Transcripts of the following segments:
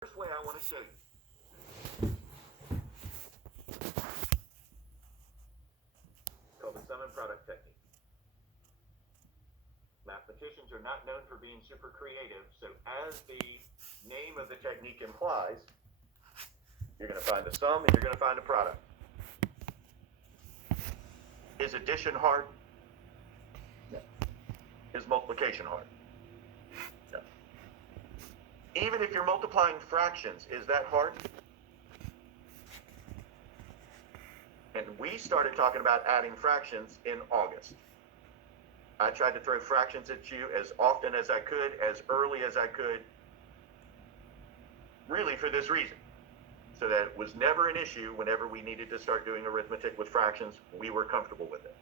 First way I want to show you. Called the sum and product technique. Mathematicians are not known for being super creative, so as the name of the technique implies, you're going to find the sum and you're going to find the product. Is addition hard? No. Is multiplication hard? No. Even if you're multiplying fractions, is that hard? And we started talking about adding fractions in August. I tried to throw fractions at you as often as I could, as early as I could, really for this reason. So that it was never an issue whenever we needed to start doing arithmetic with fractions. We were comfortable with it.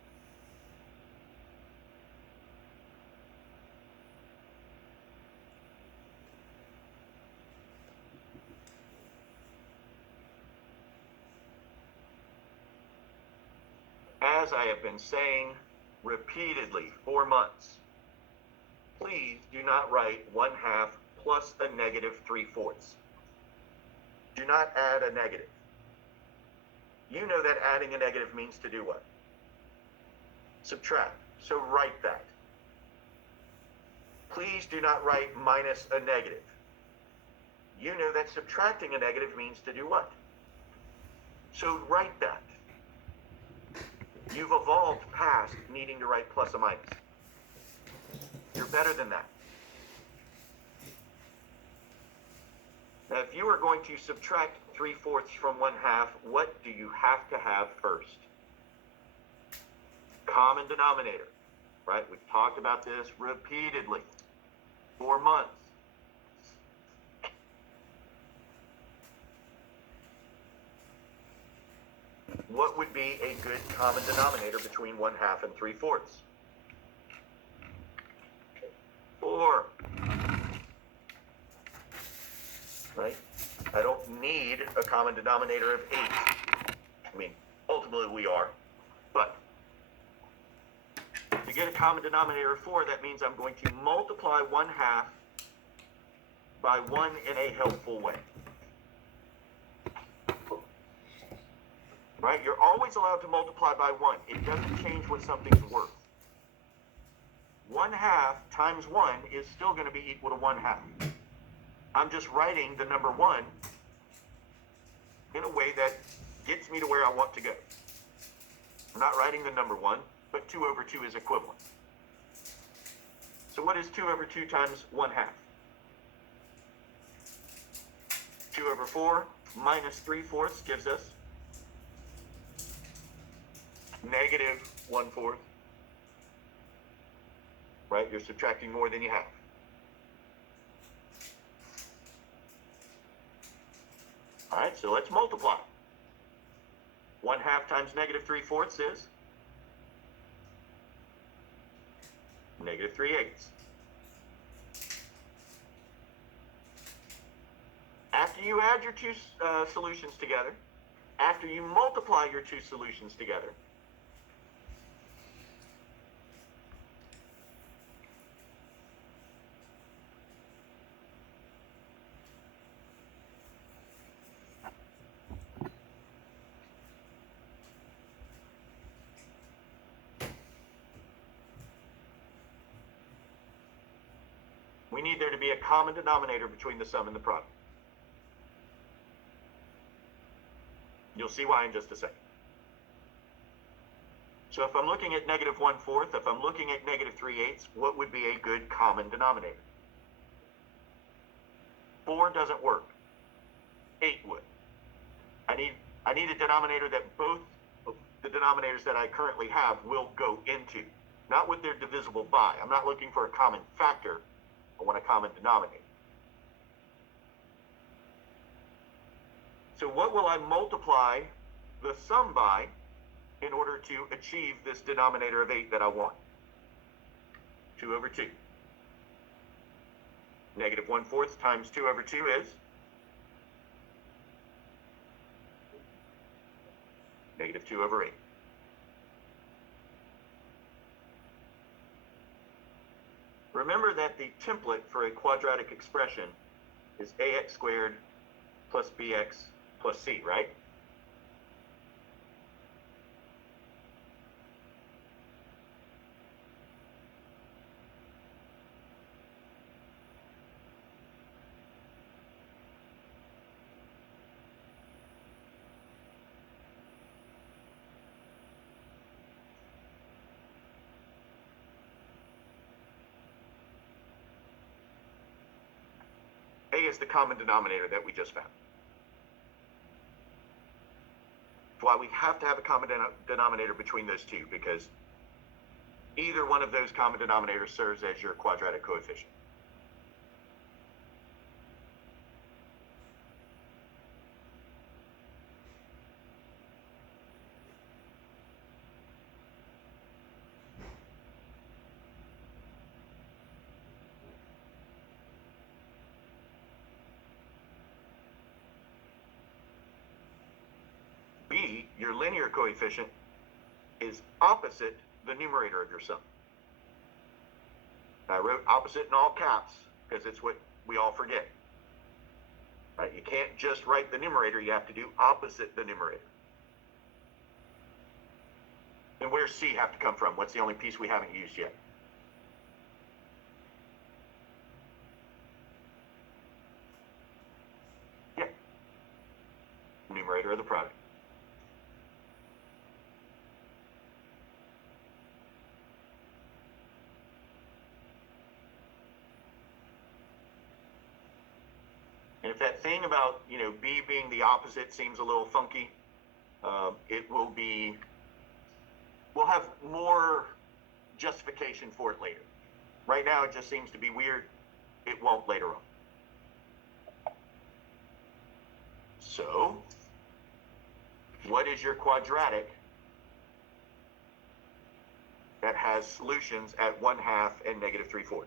As I have been saying repeatedly for months, please do not write 1/2 plus a negative 3/4. Do not add a negative. You know that adding a negative means to do what? Subtract. So write that. Please do not write minus a negative. You know that subtracting a negative means to do what? So write that. You've evolved past needing to write plus or minus. You're better than that. Now, if you are going to subtract 3/4 from 1/2, what do you have to have first? Common denominator, right? We've talked about this repeatedly for months. What would be a good common denominator between 1/2 and 3/4? 4. Right? I don't need a common denominator of 8. I mean, ultimately we are. But to get a common denominator of 4, that means I'm going to multiply 1/2 by 1 in a helpful way. Right? You're always allowed to multiply by 1. It doesn't change what something's worth. 1/2 times 1 is still going to be equal to 1/2. I'm just writing the number 1 in a way that gets me to where I want to go. I'm not writing the number 1, but 2/2 is equivalent. So what is 2/2 times 1/2? 2/4 minus 3/4 gives us negative 1/4. Right? You're subtracting more than you have. All right, so let's multiply. 1/2 times negative 3/4 is negative 3/8. After you add your two solutions together, after you multiply your two solutions together, we need there to be a common denominator between the sum and the product. You'll see why in just a second. So if I'm looking at negative 1/4, if I'm looking at negative 3/8, what would be a good common denominator? 4 doesn't work. 8 would. I need a denominator that both of the denominators that I currently have will go into. Not what they're divisible by. I'm not looking for a common factor. I want a common denominator. So what will I multiply the sum by in order to achieve this denominator of 8 that I want? 2/2. Negative 1/4 times 2/2 is negative 2/8. Remember that the template for a quadratic expression is ax squared plus bx plus c, right? A is the common denominator that we just found. That's why we have to have a common denominator between those two, because either one of those common denominators serves as your quadratic coefficient. B, your linear coefficient, is opposite the numerator of your sum. I wrote opposite in all caps because it's what we all forget. Right? You can't just write the numerator, you have to do opposite the numerator. And where's C have to come from? What's the only piece we haven't used yet? Yeah. Numerator of the product. And if that thing about, B being the opposite seems a little funky, we'll have more justification for it later. Right now, it just seems to be weird. It won't later on. So, what is your quadratic that has solutions at 1/2 and -3/4?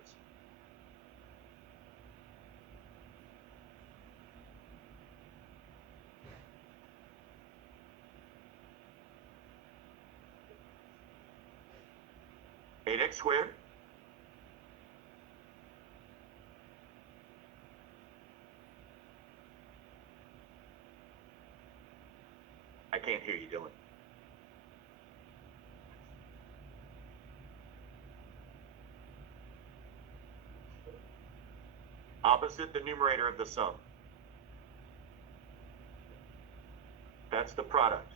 X squared I can't hear you, Dylan. Opposite the numerator of the sum. That's the product.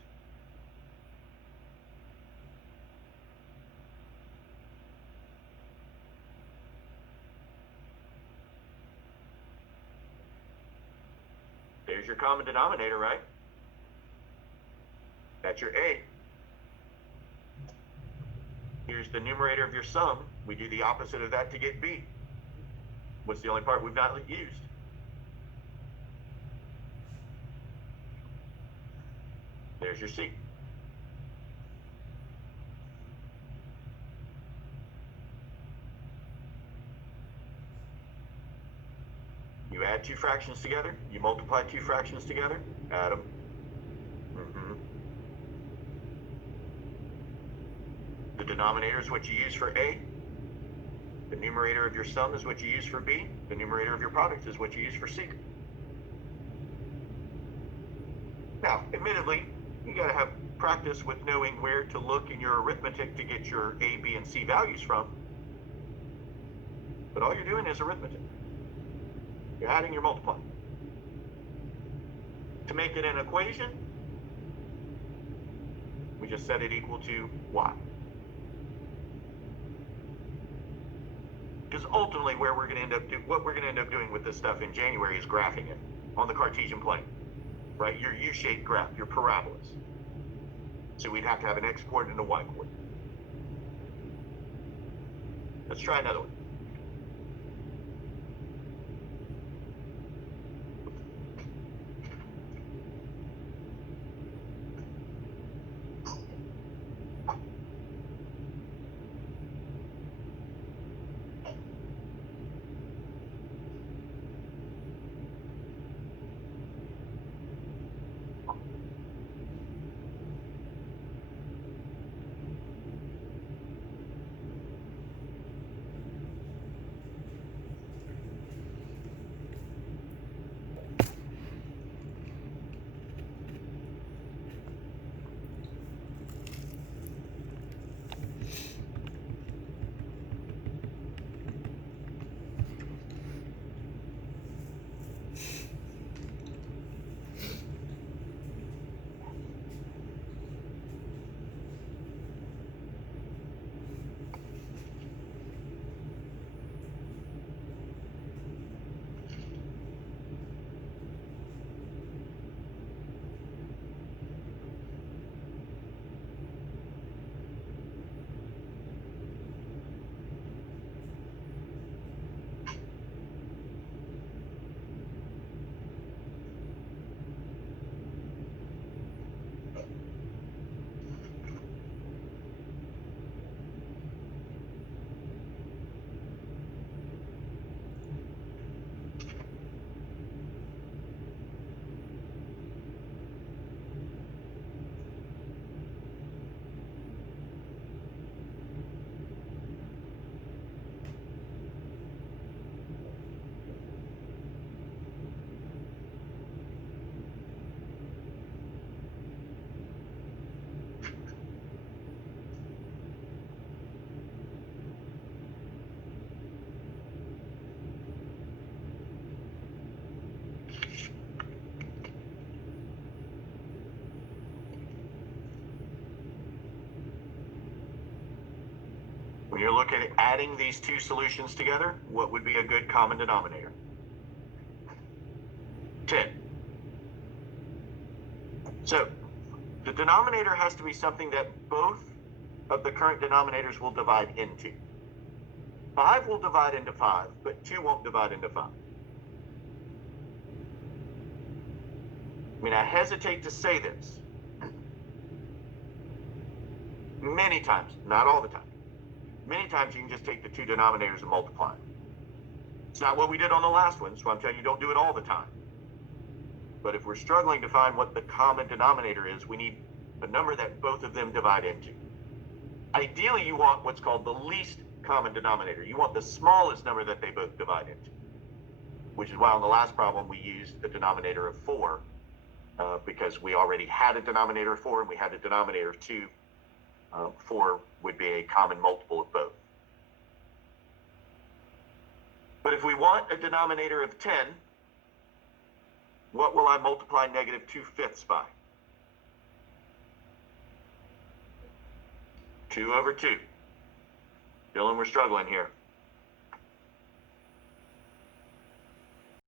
There's your common denominator, right? That's your A. Here's the numerator of your sum. We do the opposite of that to get B. What's the only part we've not used? There's your C. You add two fractions together, you multiply two fractions together, add them. The denominator is what you use for A. The numerator of your sum is what you use for B. The numerator of your product is what you use for C. Now, admittedly, you got to have practice with knowing where to look in your arithmetic to get your A, B, and C values from. But all you're doing is arithmetic. You're adding, you're multiplying. To make it an equation, we just set it equal to y. Because ultimately, what we're going to end up doing with this stuff in January is graphing it on the Cartesian plane, right? Your U-shaped graph, your parabolas. So we'd have to have an x coordinate and a y coordinate. Let's try another one. When you're looking at adding these two solutions together, what would be a good common denominator? 10. So the denominator has to be something that both of the current denominators will divide into. 5 will divide into 5, but 2 won't divide into 5. I mean, I hesitate to say this. Many times, not all the time, many times you can just take the two denominators and multiply them. It's not what we did on the last one, so I'm telling you don't do it all the time. But if we're struggling to find what the common denominator is, we need a number that both of them divide into. Ideally, you want what's called the least common denominator. You want the smallest number that they both divide into, which is why on the last problem we used the denominator of 4, because we already had a denominator of 4 and we had a denominator of 2. 4 would be a common multiple of both. But if we want a denominator of 10, what will I multiply negative 2/5 by? 2 over 2. Dylan, we're struggling here.